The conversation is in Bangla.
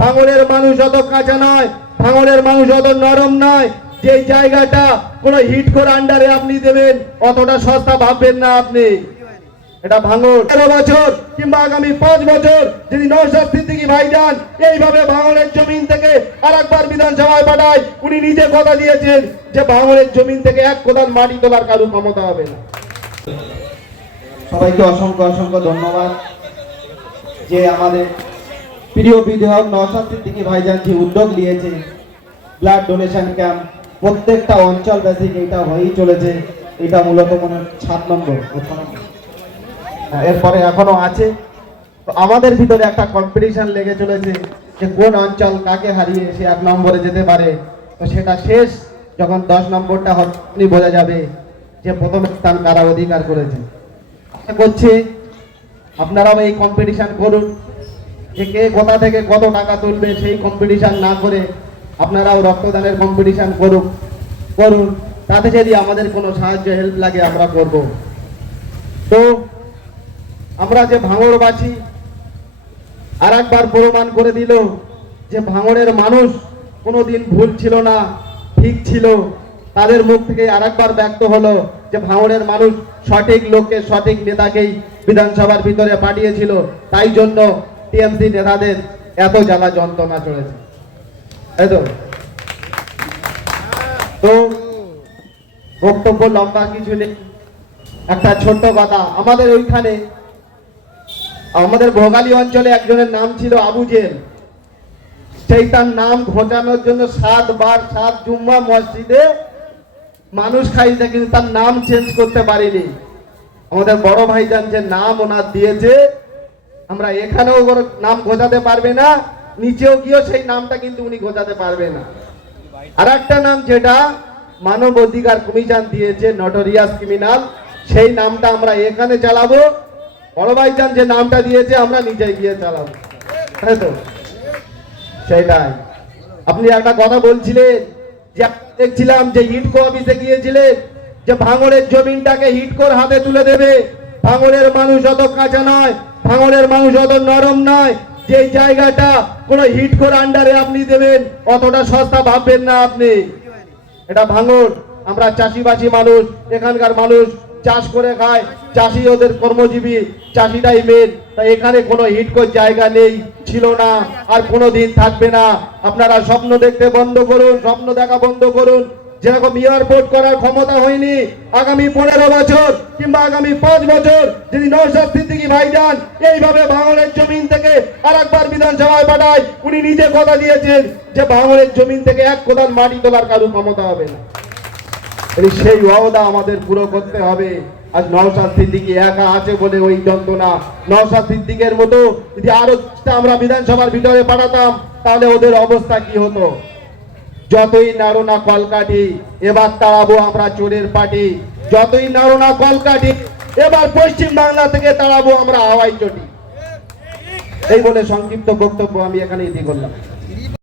ভাঙড়ের মানুষ অত কাঁচা নয়, ভাঙড়ের মানুষ অত নরম নয়। যে জায়গাটা কোন হিটকোর আন্ডারে আপনি দেবেন অতটা সস্তা ভাববেন না আপনি। এটা ভাঙড় 13 বছর কিংবা আগামী 5 বছর যদি নওশাদ সিদ্দিকী ভাইজান এইভাবে ভাঙড়ের জমিন থেকে আরেকবার বিধানসভায় পাঠায়, উনি নিজে কথা দিয়েছেন যে ভাঙড়ের জমিন থেকে এক কোদাল মাটি তোলার কারো ক্ষমতা হবে না। সবাইকে অসংখ্য অসংখ্য ধন্যবাদ যে আমাদের প্রিয় বিধায়ক নওশাদ সিদ্দিকী ভাইজান যে উদ্যোগ নিয়েছে ব্লাড ডোনেশন ক্যাম্প প্রত্যেকটা অঞ্চল বেসিক এটা হয়েই চলেছে। এটা মূলত মনে 7 নম্বর, এরপরে এখনো আছে। তো আমাদের ভিতরে একটা কম্পিটিশন লেগে চলেছে যে কোন অঞ্চল কাকে হারিয়ে সে 1 নম্বরে যেতে পারে। তো সেটা শেষ যখন 10 নম্বরটা হবে বোঝা যাবে যে প্রথম স্থান কারা অধিকার করেছে। আশা করছি আপনারাও এই কম্পিটিশন করুন, যে কে কোথা থেকে কত টাকা তুলবে সেই কম্পিটিশন না করে আপনারাও রক্তদানের কম্পিটিশন করুন। তাতে যদি আমাদের কোনো সাহায্য হেল্প লাগে আমরা করব। তো আমরা যে ভাঙড়বাসী আর একবার প্রমাণ করে দিল যে ভাঙড়ের মানুষ কোনোদিন ভুল ছিল না, ঠিক ছিল। তাদের মুখ থেকে আর একবার ব্যক্ত হলো যে ভাঙড়ের মানুষ সঠিক লোককে, সঠিক নেতাকেই বিধানসভার ভিতরে পাঠিয়েছিল। তাই জন্য টিএমসি নেতাদের এত জ্বালা যন্ত্রণা চলেছে। তো বক্তব্য লম্বা কিছু নেই, একটা ছোট্ট কথা। আমাদের ওইখানে আমাদের ভোগালী অঞ্চলে একজনের নাম ছিল আবু জেল। সেই তার নাম ঘোচানোর জন্য 7 বার 7 জুম্মা মসজিদে মানুষ খাইছে, কিন্তু তার নাম চেঞ্জ করতে পারিনি। আমাদের বড় ভাইজান যে নাম ওনার দিয়েছে, আমরা এখানেও নাম ঘোচাতে পারবে না, নিচেও গিয়েও সেই নামটা কিন্তু উনি ঘোচাতে পারবে না। আর একটা নাম যেটা মানব অধিকার কমিশন দিয়েছে, নটোরিয়াস ক্রিমিনাল, সেই নামটা আমরা এখানে চালাবো। বড় ভাইজান যে নামটা দিয়েছে আমরা নিচে গিয়ে চালাবো, তাই তো? সেটাই। আপনি একটা কথা বলছিলেন যে দেখছিলাম যে হিটকো অফিসে গিয়েছিলেন যে ভাঙড়ের জমিনটাকে হিটকোর হাতে তুলে দেবে। ভাঙড়ের মানুষ অত কাঁচা নয়, ভাঙড়ের মানুষ অত নরম নয়। যে জায়গাটা কোন হিটকোর আন্ডারে আপনি দেবেন অতটা সস্তা ভাববেন না আপনি। এটা ভাঙড়। আমরা চাষিবাসী মানুষ, এখানকার মানুষ চাষ করে খায়, চাষি ওদের কর্মজীবী, চাষিটাই মেন। তাই এখানে কোনো হিটকোর জায়গা নেই, ছিল না, আর কোনোদিন থাকবে না। আপনারা স্বপ্ন দেখতে বন্ধ করুন, স্বপ্ন দেখা বন্ধ করুন। যেরকম এয়ারপোর্ট করার ক্ষমতা হয়নি, আগামী 15 বছর কিংবা আগামী 5 বছর যদি নওশাদ সিদ্দিকী ভাইজান এইভাবে ভাঙড়ের জমিন থেকে আরেকবার বিধানসভায় পাঠায়, উনি নিজে কথা দিয়েছেন যে ভাঙড়ের জমিন থেকে এক কোদাল মাটি তোলার কারো ক্ষমতা হবে না। সেই ওয়াদা আমাদের পুরো করতে হবে। আজ নওশাদ সিদ্দিকী একা আছে বলে ওই যন্ত্রণা। নওশাদ সিদ্দিকের মতো যদি আরো আমরা বিধানসভার ভিতরে পাঠাতাম তাহলে ওদের অবস্থা কি হতো? যতই নাড়ো না কলকাঠি, এবার তাড়াবো আমরা চোরের পাটি। যতই নাড়ো না কলকাঠি, এবার পশ্চিম বাংলা থেকে তাড়াবো আমরা হাওয়াই চটি। এই বলে সংক্ষিপ্ত বক্তব্য আমি এখানে ইতি করলাম।